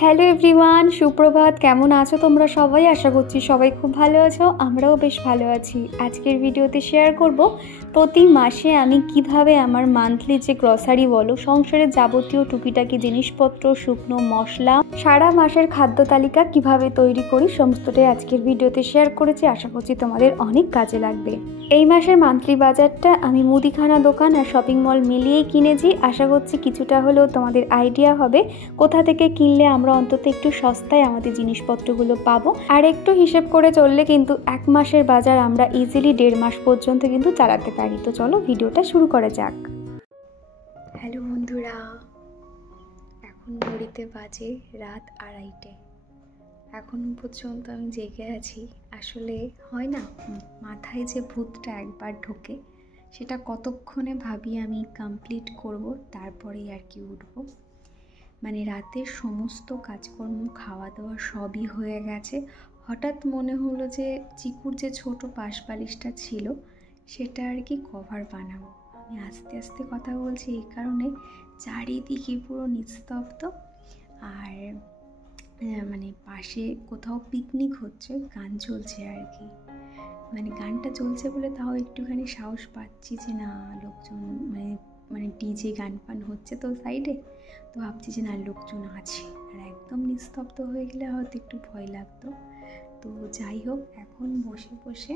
Hello everyone, সুপ্রভাত। কেমন আছো তোমরা সবাই? আশা করছি সবাই খুব ভালো আছো। আমরাও বেশ ভালো আছি। আজকের ভিডিওতে শেয়ার করব প্রতি মাসে আমি কিভাবে আমার মান্থলি যে গ্রসারি বলো, সংসারের যাবতীয় টুকিটাকি জিনিসপত্র, শুকনো মশলা, সারা মাসের খাদ্য তালিকা কিভাবে তৈরি করি, সমস্তটাই আজকের ভিডিওতে শেয়ার করেছি। আশা করছি তোমাদের অনেক কাজে লাগবে। এই মাসের মান্থলি বাজারটা আমি মুদিখানা দোকান আর শপিং মল মিলিয়েই কিনেছি। আশা করছি কিছুটা হলেও তোমাদের আইডিয়া হবে কোথা থেকে কিনলে আমরা অন্তত একটু সস্তায় আমাদের জিনিসপত্রগুলো পাবো। আর একটু হিসেব করে চললে কিন্তু এক মাসের বাজার আমরা ইজিলি 1.5 মাস পর্যন্ত কিন্তু চালাতে পারি। তো চলো ভিডিওটা শুরু করা যাক। হ্যালো বন্ধুরা, এখন ঘড়িতে বাজে রাত 2:30। এখনো পর্যন্ত আমি জেগে আছি। আসলে হয় না, মাথায় যে ভূতটা একবার ঢোকে সেটা কতক্ষণে ভাবি আমি কমপ্লিট করব, তারপরেই আর কি উঠবো। মানে রাতের সমস্ত কাজকর্ম, খাওয়া দাওয়া সবই হয়ে গেছে। হঠাৎ মনে হলো যে চিকুর যে ছোট পাশ বালিশটা ছিল সেটা আর কি কভার বানাবো। আমি আস্তে আস্তে কথা বলছি এই কারণে চারিদিকে পুরো নিস্তব্ধ। আর মানে পাশে কোথাও পিকনিক হচ্ছে, গান চলছে আর কি। মানে গানটা চলছে বলে তাও একটুখানি সাহস পাচ্ছি যে না, লোকজন মানে ডিজে গান ফান হচ্ছে তো সাইডে, তো ভাবছি যে না, লোকজন আছে। আর একদম নিস্তব্ধ হয়ে গেলে হয়তো একটু ভয় লাগতো। তো যাই হোক, এখন বসে বসে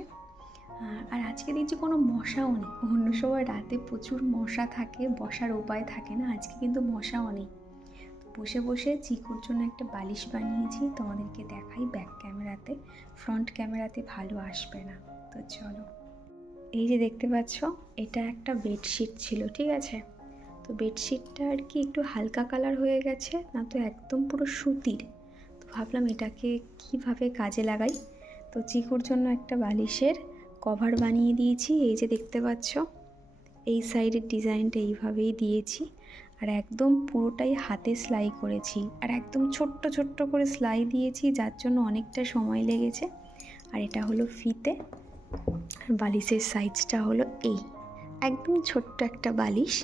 আর আজকে দেখছি কোনো মশাও নেই। অন্য সময় রাতে প্রচুর মশা থাকে, বসার উপায় থাকে না। আজকে কিন্তু মশাও নেই। বসে বসে চিকুর জন্য একটা বালিশ বানিয়েছি, তোমাদেরকে দেখাই ব্যাক ক্যামেরাতে। ফ্রন্ট ক্যামেরাতে ভালো আসবে না। তো চলো, এই যে দেখতে পাচ্ছ, এটা একটা বেডশিট ছিল, ঠিক আছে? তো বেডশিটটা আর কি একটু হালকা কালার হয়ে গেছে, না তো একদম পুরো সুতির। তো ভাবলাম এটাকে কিভাবে কাজে লাগাই। তো চিকুর জন্য একটা বালিশের কভার বানিয়ে দিয়েছি। এই যে দেখতে পাচ্ছ, এই সাইডের ডিজাইনটা এইভাবেই দিয়েছি। আর একদম পুরোটাই হাতে সেলাই করেছি, আর একদম ছোট্ট ছোট্ট করে সেলাই দিয়েছি, যার জন্য অনেকটা সময় লেগেছে। আর এটা হলো ফিতে, আর বালিশের সাইজটা হলো এই, একদম ছোট্ট একটা বালিশ।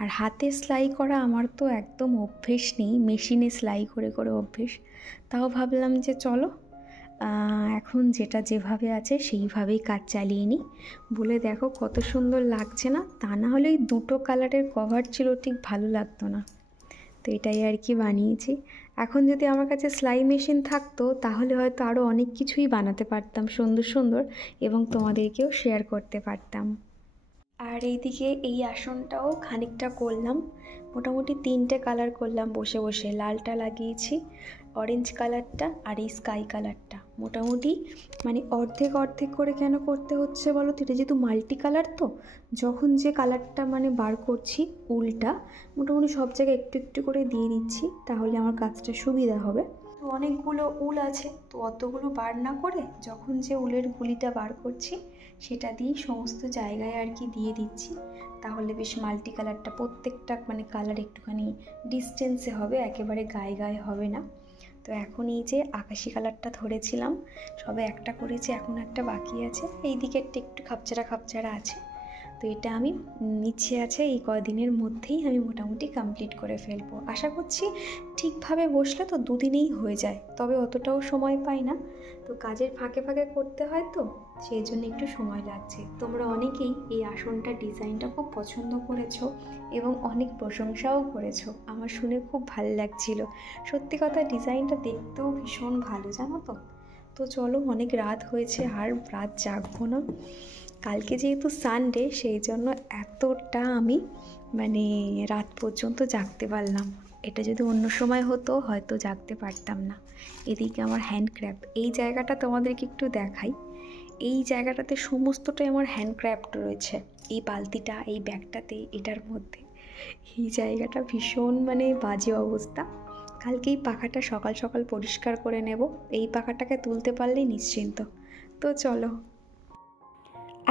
আর হাতে সেলাই করা আমার তো একদম অভ্যেস নেই, মেশিনে সেলাই করে করে অভ্যেস। তাও ভাবলাম যে চলো এখন যেটা যেভাবে আছে সেইভাবেই কাজ চালিয়ে নিই বলে। দেখো কত সুন্দর লাগছে না? তা না হলে এই দুটো কালারের কভার ছিল, ঠিক ভালো লাগতো না। তো এটাই আর কি বানিয়েছি। এখন যদি আমার কাছে সেলাই মেশিন থাকতো তাহলে হয়তো আরও অনেক কিছুই বানাতে পারতাম সুন্দর সুন্দর, এবং তোমাদেরকেও শেয়ার করতে পারতাম। আর এইদিকে এই আসনটাও খানিকটা করলাম, মোটামুটি 3টে কালার করলাম বসে বসে। লালটা লাগিয়েছি, অরেঞ্জ কালারটা, আর এই স্কাই কালারটা। মোটামুটি মানে অর্ধেক অর্ধেক করে কেন করতে হচ্ছে বলো তো? এটা যেহেতু মাল্টি কালার, তো যখন যে কালারটা মানে বার করছি উলটা, মোটামুটি সব জায়গায় একটু একটু করে দিয়ে দিচ্ছি, তাহলে আমার কাজটা সুবিধা হবে। তো অনেকগুলো উল আছে, তো অতগুলো বার না করে যখন যে উলের গুলিটা বার করছি সেটা দিয়েই সমস্ত জায়গায় আর কি দিয়ে দিচ্ছি। তাহলে বেশ মাল্টি কালারটা প্রত্যেকটা মানে কালার একটুখানি ডিস্টেন্সে হবে, একেবারে গায়ে গায়ে হবে না। তো এখন এই যে আকাশি কালারটা ধরেছিলাম, সবে একটা করেছি, এখন একটা বাকি আছে। এই দিকেরটা একটু খাপচারা খাপচারা আছে। তো এটা আমি ইচ্ছে আছে এই কদিনের মধ্যেই আমি মোটামুটি কমপ্লিট করে ফেলবো। আশা করছি ঠিকভাবে বসলে তো 2 দিনেই হয়ে যায়, তবে অতটাও সময় পাই না। তো কাজের ফাঁকে ফাঁকে করতে হয়, তো সেই জন্য একটু সময় লাগছে। তোমরা অনেকেই এই আসনটার ডিজাইনটা খুব পছন্দ করেছো এবং অনেক প্রশংসাও করেছো, আমার শুনে খুব ভালো লাগছিল। সত্যি কথা, ডিজাইনটা দেখতেও ভীষণ ভালো, জানো তো। তো চলো, অনেক রাত হয়েছে, আর রাত জাগবো না। কালকে যেহেতু সানডে, সেই জন্য এতটা আমি মানে রাত পর্যন্ত জাগতে পারলাম। এটা যদি অন্য সময় হতো হয়তো জাগতে পারতাম না। এদিকে আমার হ্যান্ডক্রাফট, এই জায়গাটা তোমাদেরকে একটু দেখাই। এই জায়গাটাতে সমস্তটাই আমার হ্যান্ডক্রাফট রয়েছে। এই বালতিটা, এই ব্যাগটাতে, এটার মধ্যে। এই জায়গাটা ভীষণ মানে বাজে অবস্থা। কালকেই পাখাটা সকাল সকাল পরিষ্কার করে নেব। এই পাখাটাকে তুলতে পারলেই নিশ্চিন্ত। তো চলো,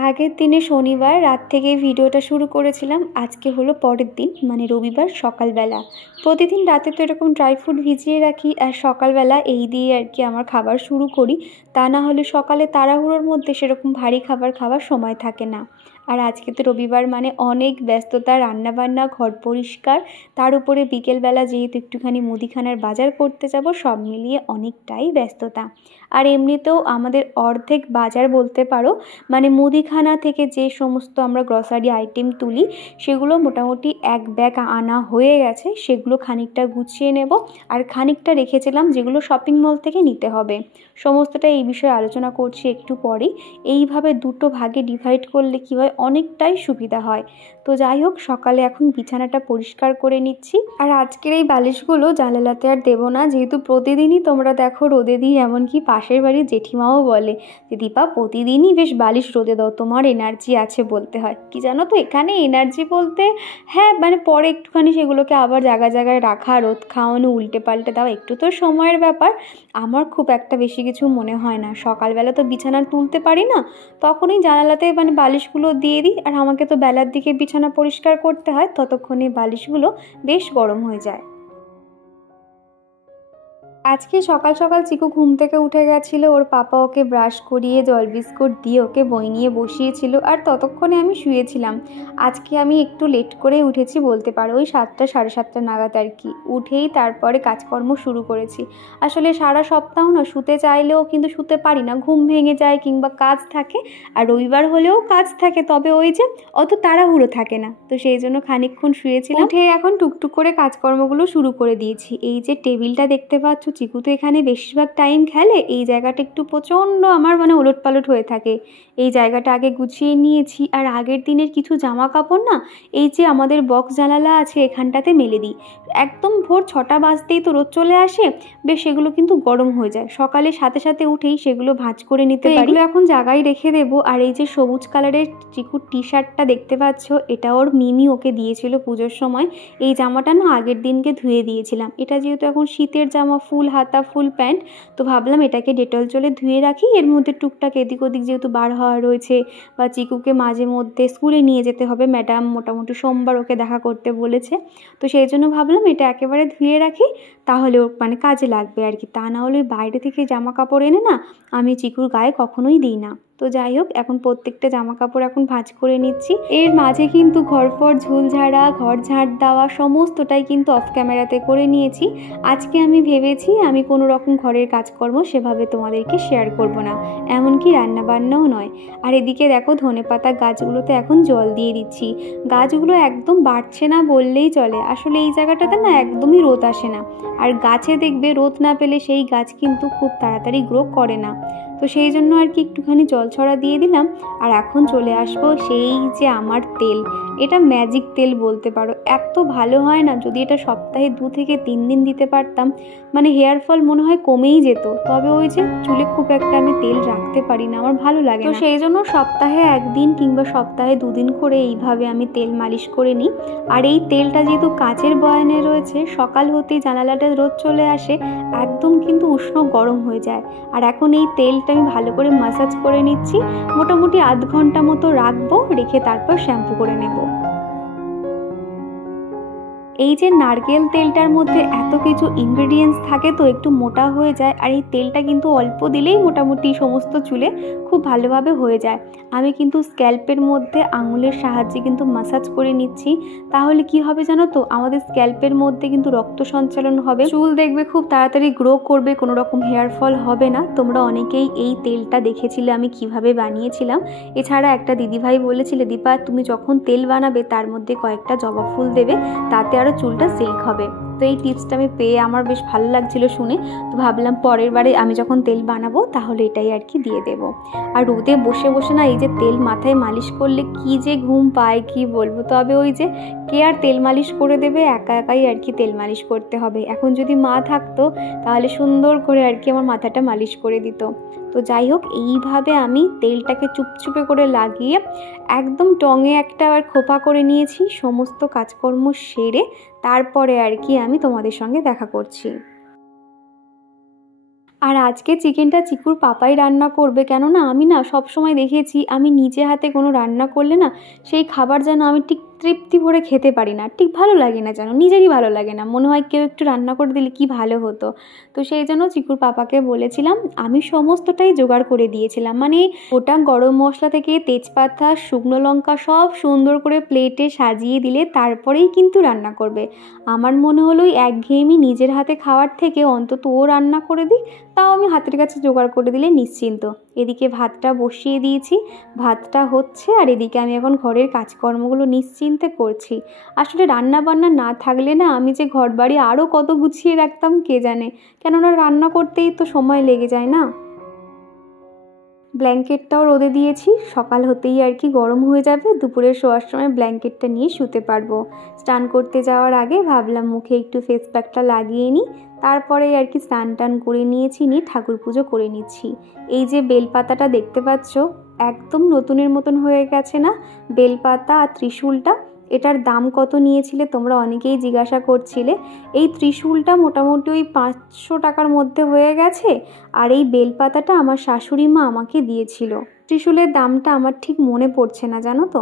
আগের দিনে শনিবার রাত থেকে ভিডিওটা শুরু করেছিলাম। আজকে হলো পরের দিন, মানে রবিবার সকালবেলা। প্রতিদিন রাতে তো এরকম ড্রাই ফ্রুট ভিজিয়ে রাখি, আর সকালবেলা এই দিয়ে আর কি আমার খাবার শুরু করি। তা না হলে সকালে তাড়াহুড়োর মধ্যে সেরকম ভারী খাবার খাওয়ার সময় থাকে না। আর আজকে তো রবিবার মানে অনেক ব্যস্ততা, রান্নাবান্না, ঘর পরিষ্কার, তার উপরে বিকেলবেলা যেহেতু একটুখানি মুদিখানার বাজার করতে যাব, সব মিলিয়ে অনেকটাই ব্যস্ততা। আর এমনিতেও আমাদের অর্ধেক বাজার বলতে পারো, মানে মুদিখানা থেকে যে সমস্ত আমরা গ্রসারি আইটেম তুলি সেগুলো মোটামুটি এক ব্যাগ আনা হয়ে গেছে। সেগুলো খানিকটা গুছিয়ে নেব, আর খানিকটা রেখেছিলাম যেগুলো শপিং মল থেকে নিতে হবে। সমস্তটা এই বিষয়ে আলোচনা করছি একটু পরেই। এইভাবে দুটো ভাগে ডিভাইড করলে কী হয়, অনেকটাই সুবিধা হয়। তো যাই হোক, সকালে এখন বিছানাটা পরিষ্কার করে নিচ্ছি। আর আজকের এই বালিশগুলো জানালাতে আর দেবো না, যেহেতু প্রতিদিনই তোমরা দেখো রোদে দিই। এমনকি পাশের বাড়ির জেঠিমাও বলে যে দীপা প্রতিদিনই বেশ বালিশ রোদে দাও, তোমার এনার্জি আছে বলতে হয়। কি জানো তো, এখানে এনার্জি বলতে হ্যাঁ মানে পরে একটুখানি সেগুলোকে আবার জায়গায় জায়গায় রাখা, রোদ খাওয়ানো, উল্টে পাল্টে দাও, একটু তো সময়ের ব্যাপার। আমার খুব একটা বেশি কিছু মনে হয় না। সকালবেলা তো বিছানা তুলতে পারি না, তখনই জানালাতে মানে বালিশগুলো দিয়ে দিই। আর আমাকে তো বেলার দিকে বিছানা পরিষ্কার করতে হয়, ততক্ষণে বালিশগুলো বেশ গরম হয়ে যায়। আজকে সকাল সকাল চিকু ঘুম থেকে উঠে গেছিল। ওর পাপা ওকে ব্রাশ করিয়ে জল বিস্কুট দিয়ে ওকে বই নিয়ে বসিয়েছিল, আর ততক্ষণে আমি শুয়েছিলাম। আজকে আমি একটু লেট করে উঠেছি বলতে পারো, ওই 7টা সাড়ে 7টা নাগাদ আর কি। উঠেই তারপরে কাজকর্ম শুরু করেছি। আসলে সারা সপ্তাহ না শুতে চাইলেও কিন্তু শুতে পারি না, ঘুম ভেঙে যায় কিংবা কাজ থাকে। আর রবিবার হলেও কাজ থাকে, তবে ওই যে অত তাড়াহুড়ো থাকে না, তো সেই জন্য খানিকক্ষণ শুয়েছিলাম। উঠে এখন টুকটুক করে কাজকর্মগুলো শুরু করে দিয়েছি। এই যে টেবিলটা দেখতে পাচ্ছ, চিকু তো এখানে বেশিরভাগ টাইম খেলে। এই জায়গাটা একটু প্রচণ্ড আমার মানে ওলটপালট হয়ে থাকে। এই জায়গাটা আগে গুছিয়ে নিয়েছি। আর আগের দিনের কিছু জামা কাপড় না এই যে আমাদের বক্স জানালা আছে এখানটাতে মেলে দিই। একদম ভোর 6টা বাজতেই তো রোদ চলে আসে, বেশ সেগুলো কিন্তু গরম হয়ে যায়। সকালে সাথে সাথে উঠেই সেগুলো ভাঁজ করে নিতে পারি। এগুলো এখন জায়গায় রেখে দেবো। আর এই যে সবুজ কালারের চিকুর টি শার্টটা দেখতে পাচ্ছ, এটা ওর মিমি ওকে দিয়েছিল পুজোর সময়। এই জামাটা না আগের দিনকে ধুয়ে দিয়েছিলাম। এটা যেহেতু এখন শীতের জামা, ফুল হাতা ফুল প্যান্ট, তো ভাবলাম এটাকে ডেটল জলে ধুয়ে রাখি। এর মধ্যে টুকটাক এদিক ওদিক যেহেতু বার হওয়া রয়েছে, বা চিকুকে মাঝে মধ্যে স্কুলে নিয়ে যেতে হবে, ম্যাডাম মোটামুটি সোমবার ওকে দেখা করতে বলেছে, তো সেই জন্য ভাবলাম এটা একেবারে ধুয়ে রাখি, তাহলে ওর মানে কাজে লাগবে আর কি। তা না হলে বাইরে থেকে জামা কাপড় এনে না আমি চিকুর গায়ে কখনোই দিই না। তো যাই হোক, এখন প্রত্যেকটা জামা কাপড় এখন ভাঁজ করে নিচ্ছি। এর মাঝে কিন্তু ঘরফর ঝুল ঝাড়া, ঘর ঝাড় দেওয়া সমস্তটাই কিন্তু অফ ক্যামেরাতে করে নিয়েছি। আজকে আমি ভেবেছি আমি কোনো রকম ঘরের কাজকর্ম সেভাবে তোমাদেরকে শেয়ার করব না, এমনকি রান্নাবান্নাও নয়। আর এদিকে দেখো ধনেপাতা গাছগুলোতে এখন জল দিয়ে দিচ্ছি। গাছগুলো একদম বাড়ছে না বললেই চলে। আসলে এই জায়গাটাতে না একদমই রোদ আসে না, আর গাছে দেখবে রোদ না পেলে সেই গাছ কিন্তু খুব তাড়াতাড়ি গ্রো করে না। তো সেই জন্য আর কি একটুখানি জল ছড়া দিয়ে দিলাম। আর এখন চলে আসবো সেই যে আমার তেল, এটা ম্যাজিক তেল বলতে পারো। এত ভালো হয় না, যদি এটা সপ্তাহে 2 থেকে 3 দিন দিতে পারতাম, মানে হেয়ার ফল মনে হয় কমেই যেত। তবে ওই যে চুলে খুব একটা আমি তেল রাখতে পারি না, আমার ভালো লাগে না। তো সেই জন্য সপ্তাহে 1 দিন কিংবা সপ্তাহে 2 দিন করে এইভাবে আমি তেল মালিশ করে নিই। আর এই তেলটা যেহেতু কাচের বয়ানে রয়েছে, সকাল হতেই জানালাটা রোদ চলে আসে, একদম কিন্তু উষ্ণ গরম হয়ে যায়। আর এখন এই তেলটা আমি ভালো করে ম্যাসাজ করে নিচ্ছি। মোটামুটি আধ ঘন্টা মতো রাখবো, রেখে তারপর শ্যাম্পু করে নেব। এই যে নারকেল তেলটার মধ্যে এত কিছু ইনগ্রেডিয়েন্টস থাকে তো একটু মোটা হয়ে যায়। আর এই তেলটা কিন্তু অল্প দিলেই মোটামুটি সমস্ত চুলে খুব ভালোভাবে হয়ে যায়। আমি কিন্তু স্ক্যাল্পের মধ্যে আঙুলের সাহায্যে কিন্তু ম্যাসাজ করে নিচ্ছি। তাহলে কি হবে জানো তো, আমাদের স্ক্যাল্পের মধ্যে কিন্তু রক্ত সঞ্চালন হবে, চুল দেখবে খুব তাড়াতাড়ি গ্রো করবে, কোনো রকম হেয়ার ফল হবে না। তোমরা অনেকেই এই তেলটা দেখেছিলে আমি কিভাবে বানিয়েছিলাম। এছাড়া একটা দিদিভাই বলেছিলে, দীপা তুমি যখন তেল বানাবে তার মধ্যে কয়েকটা জবা ফুল দেবে, তাতে আরও চুলটা সিল্ক হবে। তো এই টিপসটা আমি পেয়ে আমার বেশ ভালো লাগছিল শুনে। তো ভাবলাম পরের বারে আমি যখন তেল বানাবো তাহলে এটাই আর কি দিয়ে দেবো। আর রোদে বসে বসে না এই যে তেল মাথায় মালিশ করলে কি যে ঘুম পায় কি বলবো। তবে ওই যে কে আর তেল মালিশ করে দেবে, একা একাই আর কি তেল মালিশ করতে হবে। এখন যদি মা থাকতো তাহলে সুন্দর করে আর কি আমার মাথাটা মালিশ করে দিত। তো যাই হোক, এইভাবে আমি তেলটাকে চুপচুপে করে লাগিয়ে একদম টঙে একটা আর খোপা করে নিয়েছি। সমস্ত কাজকর্ম সেরে তারপরে আর কি আমি তোমাদের সঙ্গে দেখা করছি। আর আজকে চিকেনটা চিকুর পাপাই রান্না করবে, কেননা আমি না সবসময় দেখেছি আমি নিজে হাতে কোনো রান্না করলে না সেই খাবার যেন আমি ঠিক তৃপ্তি ভরে খেতে পারি না, ঠিক ভালো লাগে না, যেন নিজেরই ভালো লাগে না, মনে হয় কেউ একটু রান্না করে দিলে কি ভালো হতো। তো সেই জন্য চিকুর পাপাকে বলেছিলাম, আমি সমস্তটাই জোগাড় করে দিয়েছিলাম, মানে ওটা গরম মশলা থেকে তেজপাতা শুকনো লঙ্কা সব সুন্দর করে প্লেটে সাজিয়ে দিলে তারপরেই কিন্তু রান্না করবে। আমার মনে হলো একঘেয়েমি নিজের হাতে খাওয়ার থেকে অন্তত ও রান্না করে দিই, তাও আমি হাতের কাছে জোগাড় করে দিলে নিশ্চিন্ত। এদিকে ভাতটা বসিয়ে দিয়েছি, ভাতটা হচ্ছে, আর এদিকে আমি এখন ঘরের কাজকর্মগুলো নিশ্চিন্তে করছি। আসলে রান্না বান্না না থাকলে না আমি যে ঘর বাড়ি আরও কত গুছিয়ে রাখতাম কে জানে, কেননা রান্না করতেই তো সময় লেগে যায় না। ব্ল্যাঙ্কেটটাও রোদে দিয়েছি, সকাল হতেই আর কি গরম হয়ে যাবে, দুপুরে শোয়ার সময় ব্ল্যাঙ্কেটটা নিয়ে শুতে পারবো। স্নান করতে যাওয়ার আগে ভাবলাম মুখে একটু ফেস প্যাকটা লাগিয়ে নিই, তারপরে আর কি স্নান টান করে নিয়েছি, নিয়ে ঠাকুর পুজো করে নিচ্ছি। এই যে বেলপাতাটা দেখতে পাচ্ছ, একদম নতুনের মতন হয়ে গেছে না বেলপাতা আর ত্রিশূলটা। এটার দাম কত নিয়েছিলে তোমরা অনেকেই জিজ্ঞাসা করছিলে। এই ত্রিশূলটা মোটামুটি ওই 500 টাকার মধ্যে হয়ে গেছে, আর এই বেলপাতাটা আমার শাশুড়ি মা আমাকে দিয়েছিল। ত্রিশূলের দামটা আমার ঠিক মনে পড়ছে না, জানো তো।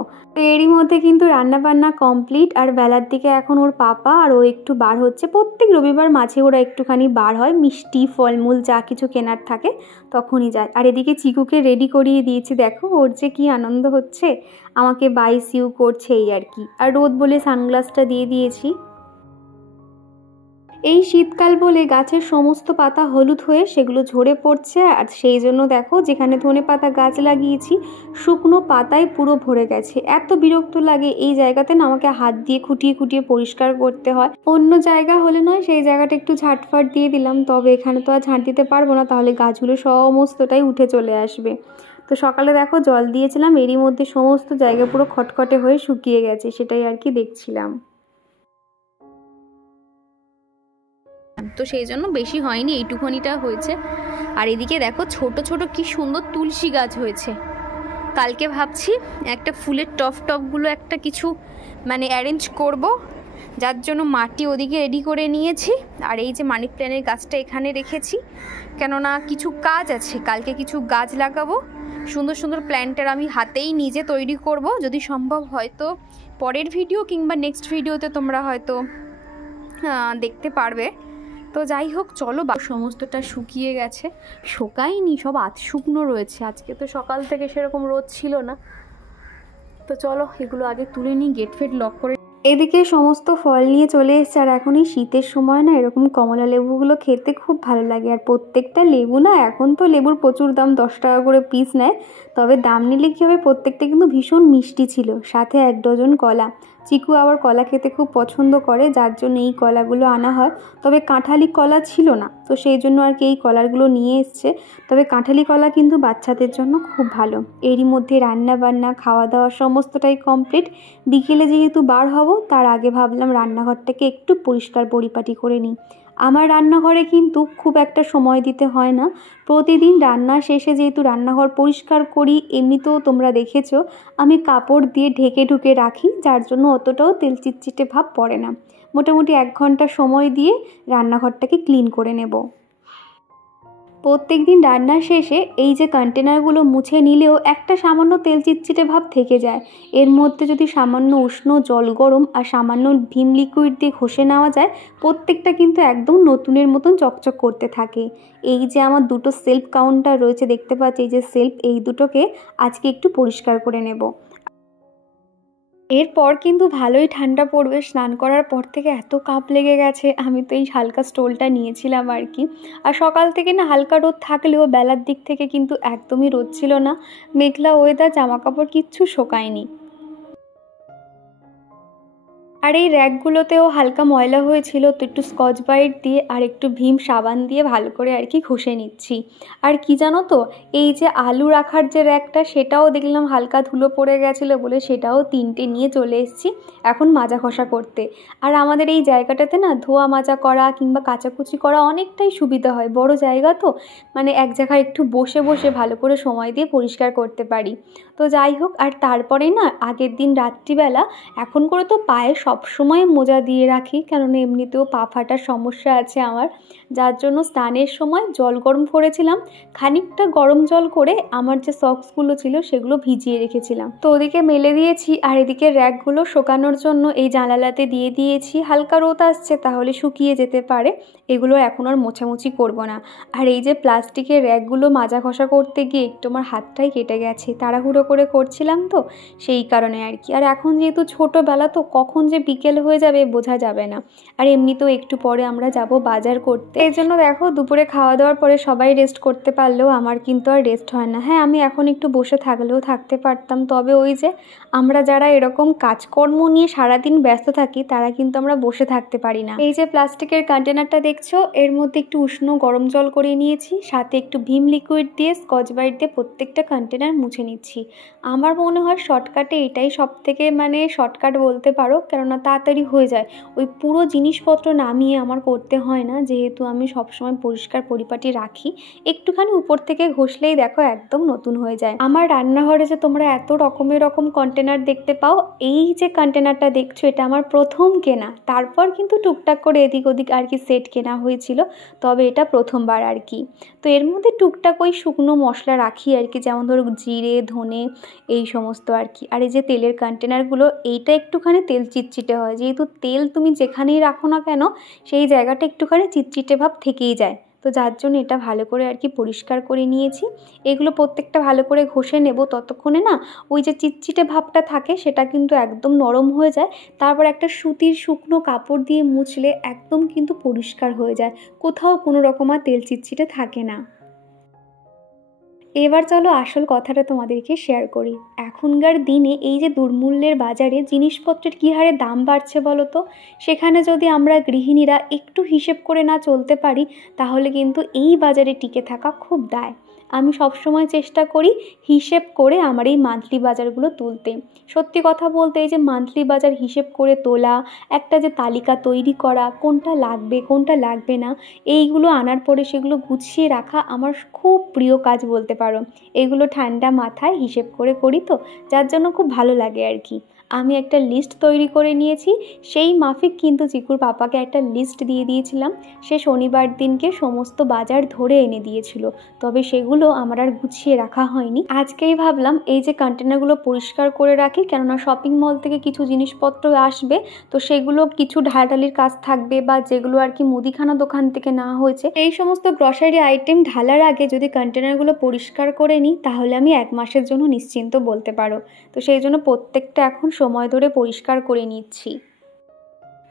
এরই মধ্যে কিন্তু রান্নাবান্না কমপ্লিট, আর বেলার দিকে এখন ওর পাপা আর ও একটু বার হচ্ছে, প্রত্যেক রবিবার মাঝে ওরা একটুখানি বার হয়, মিষ্টি ফলমূল যা কিছু কেনার থাকে তখনই যায়। আর এদিকে চিকুকে রেডি করিয়ে দিয়েছি, দেখো ওর যে কী আনন্দ হচ্ছে, আমাকে বাইস ইউ করছে এই আর কি। আর রোদ বলে সানগ্লাসটা দিয়ে দিয়েছি। এই শীতকাল বলে গাছের সমস্ত পাতা হলুদ হয়ে সেগুলো ঝরে পড়ছে, আর সেই জন্য দেখো যেখানে ধনেপাতা গাছ লাগিয়েছি শুকনো পাতায় পুরো ভরে গেছে। এত বিরক্ত লাগে এই জায়গাতে না, আমাকে হাত দিয়ে খুঁটিয়ে খুঁটিয়ে পরিষ্কার করতে হয়। অন্য জায়গা হলে নয় সেই জায়গাটা একটু ঝাঁটফাট দিয়ে দিলাম, তবে এখানে তো আর ঝাঁট দিতে পারবো না, তাহলে গাছগুলো সমস্তটাই উঠে চলে আসবে। তো সকালে দেখো জল দিয়েছিলাম, এরই মধ্যে সমস্ত জায়গা পুরো খটখটে হয়ে শুকিয়ে গেছে, সেটাই আর কি দেখছিলাম। তো সেই জন্য বেশি হয়নি, এইটুখানিটা হয়েছে। আর এদিকে দেখো ছোট ছোট কি সুন্দর তুলসী গাছ হয়েছে। কালকে ভাবছি একটা ফুলের টপগুলো একটা কিছু মানে অ্যারেঞ্জ করব, যার জন্য মাটি ওদিকে রেডি করে নিয়েছি। আর এই যে মানি প্ল্যান্টের গাছটা এখানে রেখেছি, কেননা কিছু কাজ আছে, কালকে কিছু গাছ লাগাবো, সুন্দর সুন্দর প্ল্যান্টার আমি হাতেই নিজে তৈরি করব, যদি সম্ভব হয় তো পরের ভিডিও কিংবা নেক্সট ভিডিওতে তোমরা হয়তো দেখতে পারবে। তো যাই হোক চলো, সমস্তটা শুকিয়ে গেছে, শুকায়নি, সব শুকনো রয়েছে। আজকে তো সকাল থেকে সেরকম রোদ ছিল না। তো চলো এগুলো আগে তুলে নিই, গেট ফেট লক করে। এদিকে সমস্ত ফল নিয়ে চলে এসছে, আর এখন এই শীতের সময় না এরকম কমলা লেবুগুলো খেতে খুব ভালো লাগে। আর প্রত্যেকটা লেবু না, এখন তো লেবুর প্রচুর দাম, 10 টাকা করে পিস নেয়, তবে দাম নিলে কী হবে, প্রত্যেকটা কিন্তু ভীষণ মিষ্টি ছিল, সাথে 1 ডজন কলা। চিকু আবার কলা খেতে খুব পছন্দ করে, যার জন্য এই কলাগুলো আনা হয়। তবে কাঁঠালি কলা ছিল না, তো সেই জন্য আর কি এই কলাগুলো নিয়ে এসছে। তবে কাঁঠালি কলা কিন্তু বাচ্চাদের জন্য খুব ভালো। এরই মধ্যে রান্না বান্না খাওয়া দাওয়া সমস্তটাই কমপ্লিট। বিকেলে যেহেতু বার হব, তার আগে ভাবলাম রান্নাঘরটাকে একটু পরিষ্কার পরিপাটি করে নিই। আমার রান্নাঘরে কিন্তু খুব একটা সময় দিতে হয় না, প্রতিদিন রান্না শেষে যেহেতু রান্নাঘর পরিষ্কার করি, এমনিতেও তোমরা দেখেছো আমি কাপড় দিয়ে ঢেকে ঢুকে রাখি, যার জন্য অতটাও তেল চিটচিটে ভাব পড়ে না। মোটামুটি 1 ঘন্টা সময় দিয়ে রান্নাঘরটাকে ক্লিন করে নেব। প্রত্যেক দিন রান্নার শেষে এই যে কন্টেনারগুলো মুছে নিলেও একটা সামান্য তেল চিটচিটে ভাব থেকে যায়। এর মধ্যে যদি সামান্য উষ্ণ জল গরম আর সামান্য ভিম লিকুইড দিয়ে ঘষে নেওয়া যায়, প্রত্যেকটা কিন্তু একদম নতুনের মতন চকচক করতে থাকে। এই যে আমার দুটো সেলফ কাউন্টার রয়েছে দেখতে পাচ্ছি, এই যে সেলফ, এই দুটোকে আজকে একটু পরিষ্কার করে নেব। এরপর কিন্তু ভালোই ঠান্ডা পড়বে, স্নান করার পর থেকে এত কাঁপ লেগে গেছে। আমি তো এই হালকা স্টোলটা নিয়েছিলাম আর কি। আর সকাল থেকে না হালকা রোদ থাকলেও বেলার দিক থেকে কিন্তু একদমই রোদ ছিল না, মেঘলা ওয়েদার, জামা কাপড় কিচ্ছু শোকায়নি। আর এই র্যাকগুলোতেও হালকা ময়লা হয়েছিল, তো একটু স্কচ ব্রাইট দিয়ে আর একটু ভীম সাবান দিয়ে ভালো করে আর কি ঘষে নিচ্ছি। আর কি জানো তো, এই যে আলু রাখার যে র্যাকটা, সেটাও দেখলাম হালকা ধুলো পড়ে গেছিলো বলে সেটাও 3টে নিয়ে চলে এসেছি এখন মাজা ঘষা করতে। আর আমাদের এই জায়গাটাতে না ধোয়া মাজা করা কিংবা কাচাকুচি করা অনেকটাই সুবিধা হয়, বড় জায়গা তো, মানে এক জায়গায় একটু বসে বসে ভালো করে সময় দিয়ে পরিষ্কার করতে পারি। তো যাই হোক, আর তারপরে না আগের দিন রাত্রিবেলা, এখন করে তো পায়ে সবসময় মোজা দিয়ে রাখি, কেননা এমনিতেও পা ফাটার সমস্যা আছে আমার, যার জন্য স্নানের সময় জল গরম করেছিলাম, খানিকটা গরম জল করে আমার যে সক্সগুলো ছিল সেগুলো ভিজিয়ে রেখেছিলাম। তো ওদিকে মেলে দিয়েছি, আর এদিকে র্যাকগুলো শোকানোর জন্য এই জানালাতে দিয়ে দিয়েছি। হালকা রোদ আসছে, তাহলে শুকিয়ে যেতে পারে। এগুলো এখন আর মোছামুছি করব না। আর এই যে প্লাস্টিকের র্যাকগুলো মাজা ঘষা করতে গিয়ে একটু আমার হাতটাই কেটে গেছে, তাড়াহুড়ো করে করছিলাম তো সেই কারণে আর কি। আর এখন যেহেতু ছোটোবেলা, তো কখন যে বিকেল হয়ে যাবে বোঝা যাবে না। আর এমনিতেও একটু পরে আমরা যাব বাজার করতে। এই জন্য দেখো দুপুরে খাওয়া দাওয়ার পরে সবাই রেস্ট করতে পারলেও আমার কিন্তু আর রেস্ট হয় না। হ্যাঁ, আমি এখন একটু বসে থাকলেও থাকতে পারতাম, তবে ওই যে আমরা যারা এরকম কাজকর্ম নিয়ে সারাদিন ব্যস্ত থাকি তারা কিন্তু আমরা বসে থাকতে পারি না। এই যে প্লাস্টিকের কন্টেনারটা দেখছো, এর মধ্যে একটু উষ্ণ গরম জল করে নিয়েছি, সাথে একটু ভিম লিকুইড দিয়ে স্কচ ব্রাইট দিয়ে প্রত্যেকটা কন্টেনার মুছে নিচ্ছি। আমার মনে হয় শর্টকাটে এটাই সব থেকে শর্টকাট বলতে পারো, কেননা তাড়াতাড়ি হয়ে যায়। ওই পুরো জিনিসপত্র নামিয়ে আমার করতে হয় না, যেহেতু আমি সবসময় পরিষ্কার পরিপাটি রাখি। একটুখানি উপর থেকে ঘষলেই দেখো একদম নতুন হয়ে যায়। আমার রান্নাঘরে যে তোমরা এত রকমের কন্টেনার দেখতে পাও, এই যে কন্টেনারটা দেখছো এটা আমার প্রথম কেনা। তারপর কিন্তু টুকটাক করে এদিক ওদিক আর কি সেট কেনা হয়েছিল, তবে এটা প্রথমবার আর কি। তো এর মধ্যে টুকটাক ওই শুকনো মশলা রাখি আর কি, যেমন ধরো জিরে, ধনে, এই সমস্ত আর কি। আর এই যে তেলের কন্টেনারগুলো, এইটা একটুখানি তেল চিটচিটে হয়, যেহেতু তেল তুমি যেখানেই রাখো না কেন সেই জায়গাটা একটুখানি চিটচিটে ভাব থেকেই যায়। তো যার জন্য এটা ভালো করে আর কি পরিষ্কার করে নিয়েছি। এগুলো প্রত্যেকটা ভালো করে ঘষে নেব, ততক্ষণে না ওই যে চিটচিটে ভাবটা থাকে সেটা কিন্তু একদম নরম হয়ে যায়। তারপর একটা সুতির শুকনো কাপড় দিয়ে মুছলে একদম কিন্তু পরিষ্কার হয়ে যায়, কোথাও কোনো রকম আর তেল চিটচিটে থাকে না। এবার চলো আসল কথাটা তোমাদেরকে শেয়ার করি। এখনকার দিনে এই যে দুর্মূল্যের বাজারে জিনিসপত্রের কী হারে দাম বাড়ছে বলো তো, সেখানে যদি আমরা গৃহিণীরা একটু হিসেব করে না চলতে পারি, তাহলে কিন্তু এই বাজারে টিকে থাকা খুব দায়। আমি সবসময় চেষ্টা করি হিসেব করে আমার এই মান্থলি বাজারগুলো তুলতে। সত্যি কথা বলতে এই যে মান্থলি বাজার হিসেব করে তোলা, একটা যে তালিকা তৈরি করা, কোনটা লাগবে কোনটা লাগবে না, এইগুলো আনার পরে সেগুলো গুছিয়ে রাখা আমার খুব প্রিয় কাজ বলতে পারো। এগুলো ঠান্ডা মাথায় হিসেব করে করি, তো যার জন্য খুব ভালো লাগে আর কি। আমি একটা লিস্ট তৈরি করে নিয়েছি, সেই মাফিক কিন্তু চিকুর পাপাকে একটা লিস্ট দিয়ে দিয়েছিলাম। সে শনিবার দিনকে সমস্ত বাজার ধরে এনে দিয়েছিল, তবে সেগুলো আমার আর গুছিয়ে রাখা হয়নি। আজকেই ভাবলাম এই যে কন্টেনারগুলো পরিষ্কার করে রাখি, কেননা শপিং মল থেকে কিছু জিনিসপত্র আসবে, তো সেগুলো কিছু ঢালাঢালির কাজ থাকবে, বা যেগুলো আর কি মুদিখানা দোকান থেকে নেওয়া হয়েছে, এই সমস্ত গ্রসারি আইটেম ঢালার আগে যদি কন্টেনারগুলো পরিষ্কার করে নিই, তাহলে আমি 1 মাসের জন্য নিশ্চিন্ত বলতে পারো। তো সেই জন্য প্রত্যেকটা এখন সময় ধরে পরিষ্কার করে নিচ্ছি।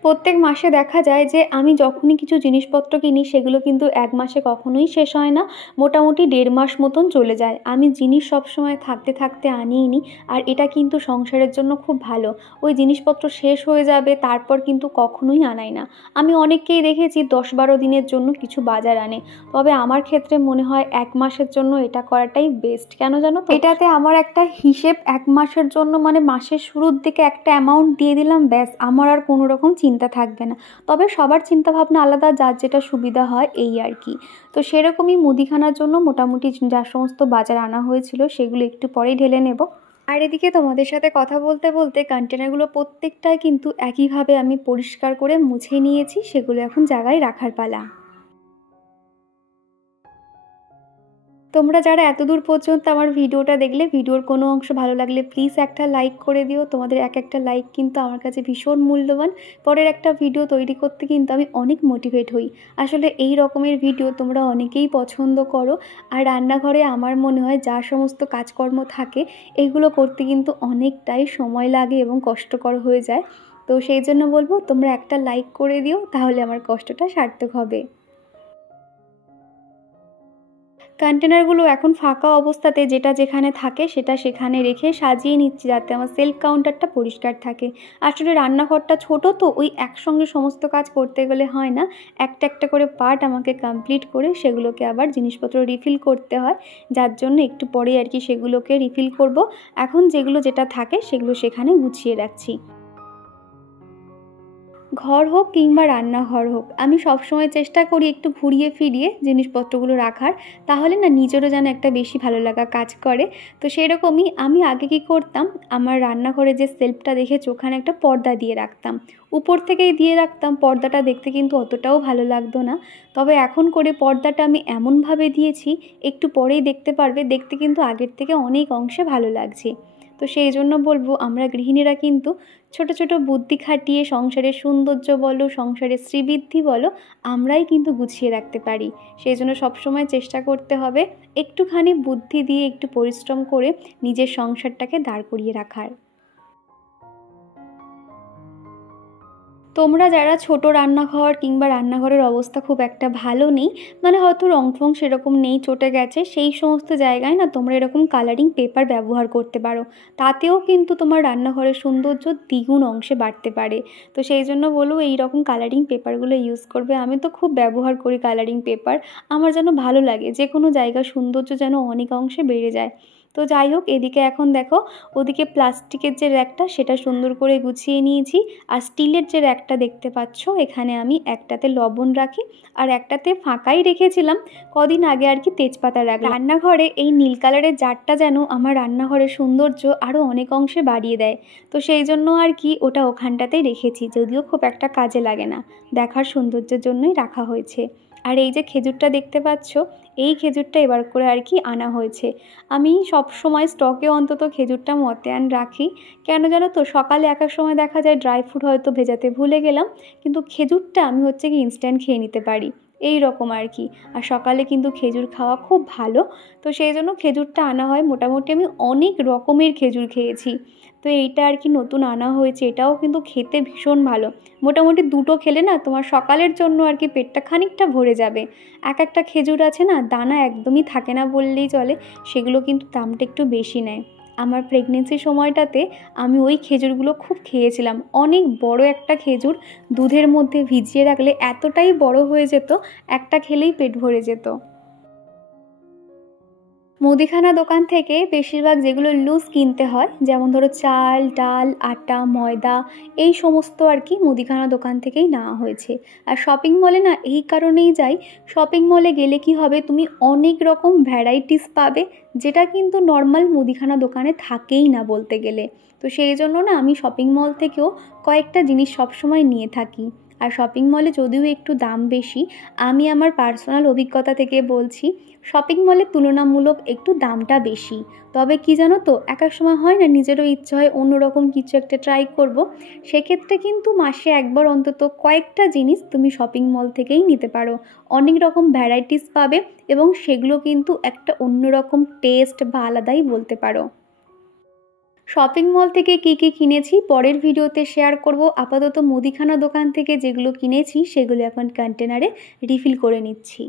প্রত্যেক মাসে দেখা যায় যে আমি যখনই কিছু জিনিসপত্র কিনি সেগুলো কিন্তু 1 মাসে কখনোই শেষ হয় না, মোটামুটি 1.5 মাস মতন চলে যায়। আমি জিনিস সবসময় থাকতে থাকতে আনিয়ে নিই, আর এটা কিন্তু সংসারের জন্য খুব ভালো। ওই জিনিসপত্র শেষ হয়ে যাবে তারপর কিন্তু কখনোই আনাই না। আমি অনেককেই দেখেছি 10-12 দিনের জন্য কিছু বাজার আনে, তবে আমার ক্ষেত্রে মনে হয় 1 মাসের জন্য এটা করাটাই বেস্ট। কেন জানো তো, এটাতে আমার একটা হিসেব 1 মাসের জন্য, মাসের শুরুর দিকে একটা অ্যামাউন্ট দিয়ে দিলাম, ব্যাস, আমার আর কোনো রকম চিন্তা থাকবে না। তবে সবার চিন্তাভাবনা আলাদা, যার যেটা সুবিধা হয় এই আর কি। তো সেরকমই মুদিখানার জন্য মোটামুটি যা সমস্ত বাজার আনা হয়েছিল সেগুলো একটু পরেই ঢেলে নেব। আর এদিকে তোমাদের সাথে কথা বলতে বলতে কন্টেনারগুলো প্রত্যেকটাই কিন্তু একইভাবে আমি পরিষ্কার করে মুছে নিয়েছি, সেগুলো এখন জায়গায় রাখার পালা। তোমরা যারা এতদূর পর্যন্ত আমার ভিডিওটা দেখলে, ভিডিওর কোনো অংশ ভালো লাগলে প্লিজ একটা লাইক করে দিও। তোমাদের একটা লাইক কিন্তু আমার কাছে ভীষণ মূল্যবান। পরের একটা ভিডিও তৈরি করতে কিন্তু আমি অনেক মোটিভেট হই। আসলে এই রকমের ভিডিও তোমরা অনেকেই পছন্দ করো, আর রান্নাঘরে আমার মনে হয় যা সমস্ত কাজকর্ম থাকে এগুলো করতে কিন্তু অনেকটাই সময় লাগে এবং কষ্টকর হয়ে যায়। তো সেই জন্য বলবো তোমরা একটা লাইক করে দিও, তাহলে আমার কষ্টটা সার্থক হবে। কন্টেনারগুলো এখন ফাঁকা অবস্থাতে যেটা যেখানে থাকে সেটা সেখানে রেখে সাজিয়ে নিচ্ছি, যাতে আমার সেলফ কাউন্টারটা পরিষ্কার থাকে। আসলে রান্নাঘরটা ছোট, তো ওই একসঙ্গে সমস্ত কাজ করতে গেলে হয় না, একটা একটা করে পার্ট আমাকে কমপ্লিট করে সেগুলোকে আবার জিনিসপত্র রিফিল করতে হয়, যার জন্য একটু পরে আর কি সেগুলোকে রিফিল করব। এখন যেগুলো যেটা থাকে সেগুলো সেখানে গুছিয়ে রাখছি। ঘর হোক কিংবা রান্নাঘর হোক, আমি সবসময় চেষ্টা করি একটু ঘুরিয়ে ফিরিয়ে জিনিসপত্রগুলো রাখার, তাহলে না নিজেরও যেন একটা বেশি ভালো লাগা কাজ করে। তো সেরকমই আমি আগে কী করতাম, আমার রান্নাঘরে যে সেলফটা দেখেছো ওখানে একটা পর্দা দিয়ে রাখতাম, উপর থেকেই দিয়ে রাখতাম। পর্দাটা দেখতে কিন্তু অতটাও ভালো লাগতো না, তবে এখন করে পর্দাটা আমি এমনভাবে দিয়েছি, একটু পরেই দেখতে পারবে, দেখতে কিন্তু আগের থেকে অনেক অংশে ভালো লাগছে। তো সেই জন্য বলবো, আমরা গৃহিণীরা কিন্তু ছোট ছোট বুদ্ধি খাটিয়ে সংসারের সৌন্দর্য বলো, সংসারের শ্রীবৃদ্ধি বলো, আমরাই কিন্তু গুছিয়ে রাখতে পারি। সেই জন্য সবসময় চেষ্টা করতে হবে একটুখানি বুদ্ধি দিয়ে, একটু পরিশ্রম করে নিজের সংসারটাকে দাঁড় করিয়ে রাখার। তোমরা যারা ছোট রান্নাঘর কিংবা রান্নাঘরের অবস্থা খুব একটা ভালো নেই, মানে হয়তো রং ফং সেরকম নেই, চটে গেছে, সেই সমস্ত জায়গায় না তোমরা এরকম কালারিং পেপার ব্যবহার করতে পারো। তাতেও কিন্তু তোমার রান্নাঘরের সৌন্দর্য দ্বিগুণ অংশে বাড়তে পারে। তো সেই জন্য বলবো এই রকম কালারিং পেপারগুলো ইউজ করবে। আমি তো খুব ব্যবহার করি কালারিং পেপার, আমার যেন ভালো লাগে, যে কোনো জায়গার সৌন্দর্য যেন অনেক অংশে বেড়ে যায়। তো যাই হোক, এদিকে এখন দেখো, ওদিকে প্লাস্টিকের যে র্যাকটা সেটা সুন্দর করে গুছিয়ে নিয়েছি, আর স্টিলের যে র্যাকটা দেখতে পাচ্ছ, এখানে আমি একটাতে লবণ রাখি আর একটাতে ফাঁকাই রেখেছিলাম কদিন আগে আর কি তেজপাতা রাখলাম। রান্নাঘরে এই নীল কালারের জারটা যেন আমার রান্নাঘরের সৌন্দর্য আরও অনেক অংশে বাড়িয়ে দেয়। তো সেই জন্য আর কি ওটা ওখানটাতেই রেখেছি, যদিও খুব একটা কাজে লাগে না, দেখার সৌন্দর্যের জন্যই রাখা হয়েছে। আর এই যে খেজুরটা দেখতে পাচ্ছ, এই খেজুরটা এবার করে আর কি আনা হয়েছে। আমি সব সময় স্টকে অন্তত খেজুরটা মতিয়ান রাখি, কেন জানো তো, সকালে এক এক সময় দেখা যায় ড্রাই ফ্রুট হয়তো ভেজাতে ভুলে গেলাম, কিন্তু খেজুরটা আমি হচ্ছে কি ইনস্ট্যান্ট খেয়ে নিতে পারি, এই রকম আর কি। আর সকালে কিন্তু খেজুর খাওয়া খুব ভালো, তো সেই জন্য খেজুরটা আনা হয়। মোটামুটি আমি অনেক রকমের খেজুর খেয়েছি, তো এইটা আর কি নতুন আনা হয়েছে, এটাও কিন্তু খেতে ভীষণ ভালো। মোটামুটি দুটো খেলে না তোমার সকালের জন্য আর কি পেটটা খানিকটা ভরে যাবে। এক একটা খেজুর আছে না, দানা একদমই থাকে না বললেই চলে, সেগুলো কিন্তু দামটা একটু বেশি নেয়। আমার প্রেগনেন্সির সময়টাতে আমি ওই খেজুরগুলো খুব খেয়েছিলাম। অনেক বড় একটা খেজুর দুধের মধ্যে ভিজিয়ে রাখলে এতটাই বড় হয়ে যেত, একটা খেলেই পেট ভরে যেত। মুদিখানা দোকান থেকে বেশিরভাগ যেগুলো লুজ কিনতে হয়, যেমন ধরো চাল, ডাল, আটা, ময়দা, এই সমস্ত আর কি মুদিখানা দোকান থেকেই নেওয়া হয়েছে। আর শপিং মলে না এই কারণেই যাই, শপিং মলে গেলে কি হবে, তুমি অনেক রকম ভ্যারাইটিস পাবে, যেটা কিন্তু নর্মাল মুদিখানা দোকানে থাকেই না বলতে গেলে। তো সেই জন্য না আমি শপিং মল থেকেও কয়েকটা জিনিস সবসময় নিয়ে থাকি। আর শপিং মলে যদিও একটু দাম বেশি, আমি আমার পার্সোনাল অভিজ্ঞতা থেকে বলছি, শপিং মলে তুলনামূলক একটু দামটা বেশি। তবে কি জানো তো, এক এক সময় হয় না নিজেরও ইচ্ছা হয় অন্যরকম কিছু একটা ট্রাই করব, সেক্ষেত্রে কিন্তু মাসে একবার অন্তত কয়েকটা জিনিস তুমি শপিং মল থেকেই নিতে পারো। অনেক রকম ভ্যারাইটিস পাবে এবং সেগুলো কিন্তু একটা অন্যরকম টেস্ট বা আলাদাই বলতে পারো। শপিং মল থেকে কী কী কিনেছি পরের ভিডিওতে শেয়ার করব। আপাতত মুদিখানা দোকান থেকে যেগুলো কিনেছি সেগুলো এখন কন্টেনারে রিফিল করে নিচ্ছি।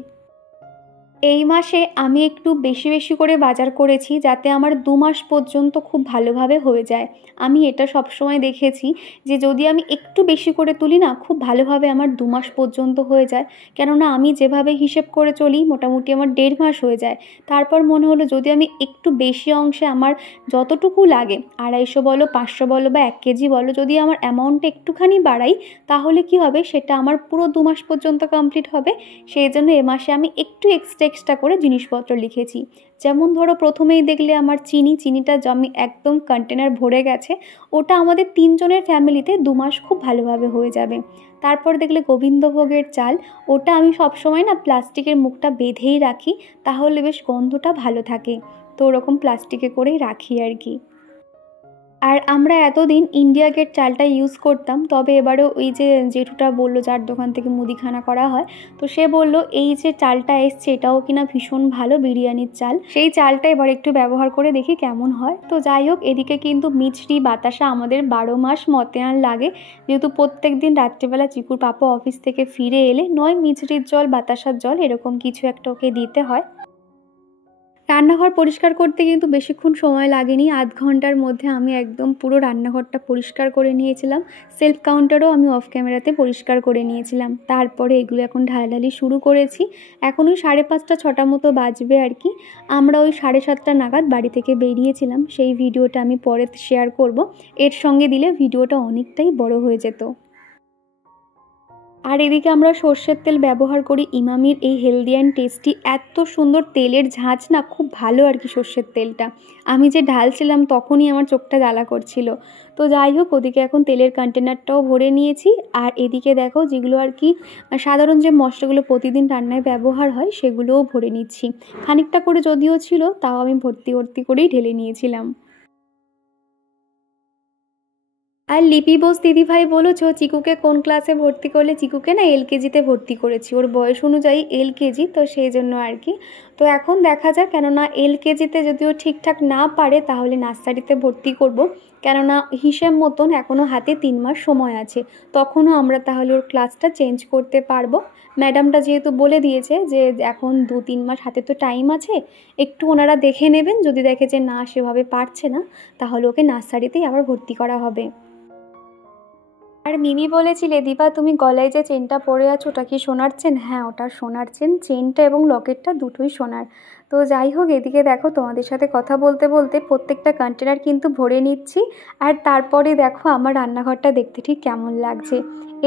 এই মাসে আমি একটু বেশি বেশি করে বাজার করেছি, যাতে আমার 2 মাস পর্যন্ত খুব ভালোভাবে হয়ে যায়। আমি এটা সবসময় দেখেছি যে যদি আমি একটু বেশি করে তুলি না, খুব ভালোভাবে আমার 2 মাস পর্যন্ত হয়ে যায়। কেননা আমি যেভাবে হিসেব করে চলি মোটামুটি আমার 1.5 মাস হয়ে যায়। তারপর মনে হলো যদি আমি একটু বেশি অংশে আমার যতটুকু লাগে, 250 বলো, 500 বলো বা 1 কেজি বলো, যদি আমার অ্যামাউন্টটা একটুখানি বাড়াই, তাহলে কি হবে, সেটা আমার পুরো 2 মাস পর্যন্ত কমপ্লিট হবে। সেই জন্য এ মাসে আমি একটু এক্সট্রা করে জিনিসপত্র লিখেছি। যেমন ধরো প্রথমেই দেখলে আমার চিনিটা আমি একদম কন্টেনার ভরে গেছে, ওটা আমাদের 3 জনের ফ্যামিলিতে 2 মাস খুব ভালোভাবে হয়ে যাবে। তারপর দেখলে গোবিন্দভোগের চাল, ওটা আমি সবসময় না প্লাস্টিকের মুখটা বেঁধেই রাখি, তাহলে বেশ গন্ধটা ভালো থাকে। তো ওরকম প্লাস্টিকে করেই রাখি আর কি। আর আমরা এতদিন ইন্ডিয়া গেট চালটা ইউজ করতাম, তবে এবারেও ওই যে জেঠুটা বললো যার দোকান থেকে মুদিখানা করা হয়, তো সে বলল এই যে চালটা এসছে এটাও কিনা ভীষণ ভালো বিরিয়ানির চাল, সেই চালটা এবার একটু ব্যবহার করে দেখি কেমন হয়। তো যাই হোক, এদিকে কিন্তু মিছরি বাতাসা আমাদের 12 মাস মতিয়ান লাগে, যেহেতু প্রত্যেক দিন রাত্রিবেলা চিকুর পাপা অফিস থেকে ফিরে এলে নয় মিছরির জল, বাতাসার জল, এরকম কিছু একটা ওকে দিতে হয়। রান্নাঘর পরিষ্কার করতে কিন্তু বেশিক্ষণ সময় লাগেনি, আধ ঘন্টার মধ্যে আমি একদম পুরো রান্নাঘরটা পরিষ্কার করে নিয়েছিলাম। সেলফ কাউন্টারও আমি অফ ক্যামেরাতে পরিষ্কার করে নিয়েছিলাম। তারপরে এগুলো এখন ঢালাঢালি শুরু করেছি। এখন ওই 5:30 6টা মতো বাজবে আর কি। আমরা ওই 7:30 নাগাদ বাড়ি থেকে বেরিয়েছিলাম, সেই ভিডিওটা আমি পরে শেয়ার করব। এর সঙ্গে দিলে ভিডিওটা অনেকটাই বড় হয়ে যেত। আর এদিকে আমরা সর্ষের তেল ব্যবহার করি ইমামির এই হেলদি অ্যান্ড টেস্টি, এত সুন্দর তেলের ঝাঁঝ না, খুব ভালো আর কি সর্ষের তেলটা। আমি যে ঢালছিলাম তখনই আমার চোখটা জ্বালা করছিল। তো যাই হোক, ওদিকে এখন তেলের কন্টেনারটাও ভরে নিয়েছি। আর এদিকে দেখো যেগুলো আর কি সাধারণ যে মশলাগুলো প্রতিদিন রান্নায় ব্যবহার হয় সেগুলোও ভরে নিচ্ছি। খানিকটা করে যদিও ছিল, তাও আমি ভর্তি ভর্তি করেই ঢেলে নিয়েছিলাম। আর লিপি বোস দিদিভাই বলেছো চিকুকে কোন ক্লাসে ভর্তি করলে? চিকুকে না এলকেজিতে ভর্তি করেছি, ওর বয়স অনুযায়ী এলকেজি, তো সেই জন্য আর কি। তো এখন দেখা যাক, কেননা এলকেজিতে যদিও ঠিকঠাক না পারে তাহলে নার্সারিতে ভর্তি করব, কেননা হিসেব মতন এখনও হাতে 3 মাস সময় আছে, তখনও আমরা তাহলে ওর ক্লাসটা চেঞ্জ করতে পারবো। ম্যাডামটা যেহেতু বলে দিয়েছে যে এখন 2-3 মাস হাতে তো টাইম আছে, একটু ওনারা দেখে নেবেন, যদি দেখে যে না সেভাবে পারছে না তাহলে ওকে নার্সারিতেই আবার ভর্তি করা হবে। আর মিমি বলেছিলে দীপা তুমি গলায় যে চেনটা পরে আছো ওটা কি সোনার চেন? হ্যাঁ, ওটা সোনার চেন, চেনটা এবং লকেটটা দুটোই সোনার। তো যাই হোক, এদিকে দেখো তোমাদের সাথে কথা বলতে বলতে প্রত্যেকটা কন্টেনার কিন্তু ভরে নিচ্ছি। আর তারপরে দেখো আমার রান্নাঘরটা দেখতে ঠিক কেমন লাগছে।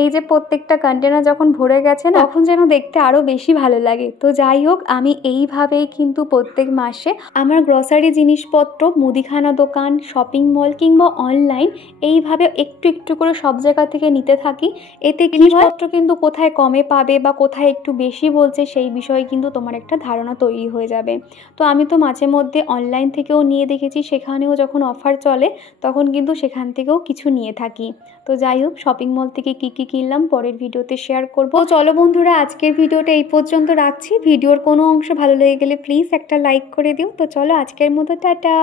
এই যে প্রত্যেকটা কন্টেনার যখন ভরে গেছে না, তখন যেন দেখতে আরও বেশি ভালো লাগে। তো যাই হোক, আমি এইভাবেই কিন্তু প্রত্যেক মাসে আমার গ্রসারি জিনিসপত্র মুদিখানা দোকান, শপিং মল কিংবা অনলাইন এইভাবে একটু একটু করে সব জায়গা থেকে নিতে থাকি। এতে জিনিসপত্র কিন্তু কোথায় কমে পাবে বা কোথায় একটু বেশি বলছে সেই বিষয়ে কিন্তু তোমার একটা ধারণা তৈরি হয়ে যাবে। তো আমি তো মাঝে মধ্যে অনলাইন থেকেও নিয়ে দেখেছি, সেখানেও যখন অফার চলে তখন কিন্তু সেখান থেকেও কিছু নিয়ে থাকি। তো যাই হোক, শপিং মল থেকে কী কী কিনলাম পরের ভিডিওতে শেয়ার করব। চলো বন্ধুরা, আজকের ভিডিওটা এই পর্যন্ত রাখছি। ভিডিওর কোনো অংশ ভালো লেগে গেলে প্লিজ একটা লাইক করে দিও। তো চলো আজকের মতো টাটা।